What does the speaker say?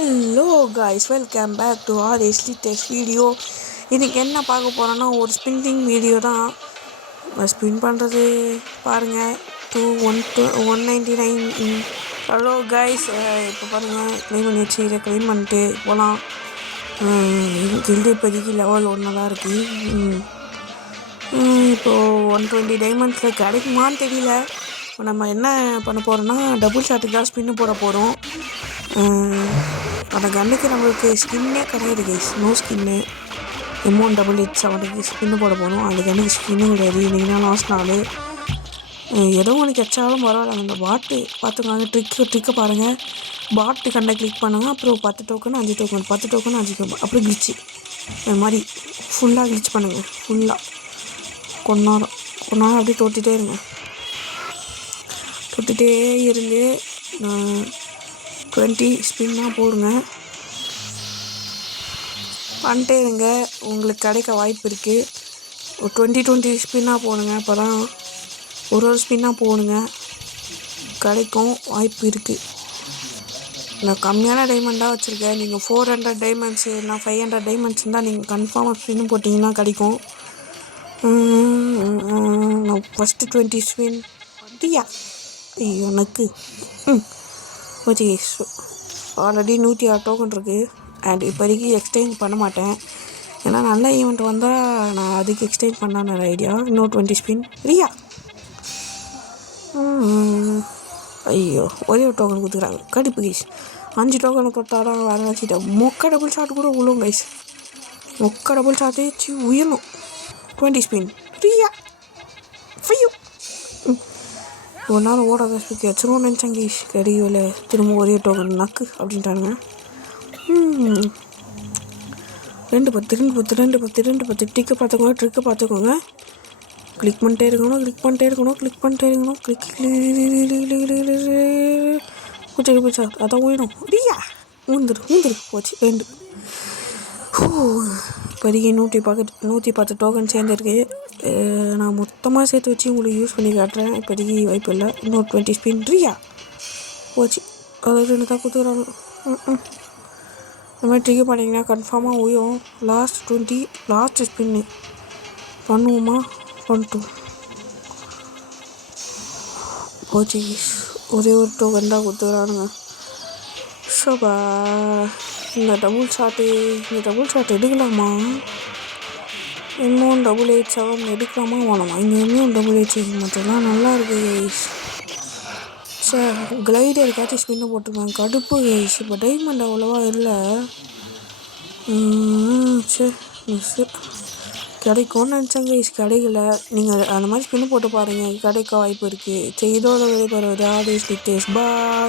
Hello guys, welcome back to ஆர்எஸ்லி test video. இன்றைக்கி என்ன பார்க்க போகிறோன்னா ஒரு ஸ்பின்னிங் வீடியோ தான். ஸ்பின் பண்ணுறது பாருங்கள். 199. ஹலோ காய்ஸ், இப்போ பாருங்கள் க்ளைம் பண்ணி வச்சு இதை க்ளைம் பண்ணிட்டு போகலாம். கில்டு இப்போதைக்கு லெவல் 1 தான் இருக்குது. இப்போது 120 டைமண்ட்ஸில் கிடைக்குமான்னு தெரியல. இப்போ நம்ம என்ன பண்ண போகிறோன்னா டபுள் ஷாட்டுக்கு தான் ஸ்பின்னு போட போகிறோம். அந்த கன்னுக்கு நம்மளுக்கு ஸ்கின்னே கிடையாது guys, no skin. M188 spin போட போகிறோம். அந்த கன்னுக்கு ஸ்கின்னும் கிடையாது. இன்றைக்கி தான் லாஸ்ட் நாள். ஏதோ ஒன்று வச்சாலும் பரவாயில்ல. அந்த பாட்டு பார்த்துக்கோங்க. ட்ரிக்கை பாருங்கள். பாட்டு கண்ணை கிளிக் பண்ணுங்கள். அப்புறம் 10 டோக்கன் 5 டோக்கன் 10 டோக்கன் 5 டோக்கன் அப்புறம் கிளிச்சு அது மாதிரி ஃபுல்லாக கிளிச் பண்ணுங்கள். ஃபுல்லாக கொஞ்ச நேரம் அப்படியே தொட்டுகிட்டே இருந்து இருந்து 20 ஸ்பின்னாக போடுங்க. பண்ணிட்டே இருங்க, உங்களுக்கு கிடைக்க வாய்ப்பு இருக்குது. ஒரு 20 ஸ்பின்னாக போடுங்க. அப்போ தான் ஒரு ஸ்பின்னாக போடுங்க, கிடைக்கும் வாய்ப்பு இருக்குது. நான் கம்மியான டைமண்டாக வச்சுருக்கேன். நீங்கள் 400 டைமண்ட்ஸு நான் 500 டைமண்ட்ஸ் இருந்தால் நீங்கள் கன்ஃபார்மாக ஸ்பின்னு போட்டிங்கன்னா கிடைக்கும். நான் ஃபஸ்ட்டு 20 ஸ்பின் அப்படியா? ஐயோ எனக்கு ஓகே. ஆல்ரெடி 106 டோக்கன் இருக்குது. அண்ட் இப்போதைக்கு எக்ஸ்சேஞ்ச் பண்ண மாட்டேன். ஏன்னா நல்ல ஈவெண்ட் வந்தால் நான் அதுக்கு எக்ஸ்சேஞ்ச் பண்ணான ஐடியா. இன்னும் 20 ஸ்பின் ரியா. ஐயோ, ஒரே ஒரு டோக்கன் கொடுத்துக்கிறாங்க. கடிப்பு கைஸ். 5 டோக்கனை தொட்டாலும் வேறு வச்சுட்டேன். மொக்க டபுள் ஷாட் கூட உழுவும் கைஸ். மொக்க டபுள் ஷாட்டே உயரணும். 20 ஸ்பின் ரியா. ஐயோ, ஒரு நாள் ஓடாத ஸ்பீக் வச்சிருவோம் நினச்சாங்க கைஸ். கடிவில் திரும்ப ஒரே டோக்கன் நக்கு அப்படின்ட்டானுங்க. 2 டிக்கை பார்த்துக்கோங்க. கிளிக் பண்ணிட்டே இருக்கணும். போச்சா அதான் ஓயிடும். ரியா ஊந்துரு போச்சு. 2 இப்போதைக்கு 110 டோக்கன் சேர்ந்துருக்கு. நான் மொத்தமாக சேர்த்து வச்சு உங்களுக்கு யூஸ் பண்ணி காட்டுறேன். இப்போதைக்கு வாய்ப்பு இல்லை. இன்னும் 20 ஸ்பின் ரியா போச்சு. அதாவது 2 தான் கொடுத்துக்கிறாங்க. இந்த மாதிரி ட்ரிக்கை பண்ணிங்கன்னா கன்ஃபார்மாக ஓயும். லாஸ்ட் 20 லாஸ்ட் ஸ்பின்னு பண்ணுவோமா? பண்ணிட்டோம். போச்சு. ஒரே ஒரு டோக்கன் தான் கொடுத்துக்கிறானுங்க. ஷோபா, இந்த டபுள் ஷாட் எடுக்கலாமா? M188 எடுக்கலாமா வேணாமா? இங்கே M188 மட்டும்லாம் நல்லா இருக்குது கைஸ். சார் கிளைடர் காட்டி ஸ்பின்னு போட்டிருக்காங்க. கடுப்பு கைஸ். இப்போ டைமண்ட் அவ்வளோவா இல்லை. சரி மிஸ்ஸு கிடைக்கும்னு நினச்சேன் கைஸ், கிடைக்கல. நீங்கள் அந்த மாதிரி ஸ்பின்னு போட்டு பாருங்கள், கிடைக்க வாய்ப்பு இருக்குது. இதோட விடைபெறுவது ஆர்எஸ்லி டெஸ்ட். பாய்.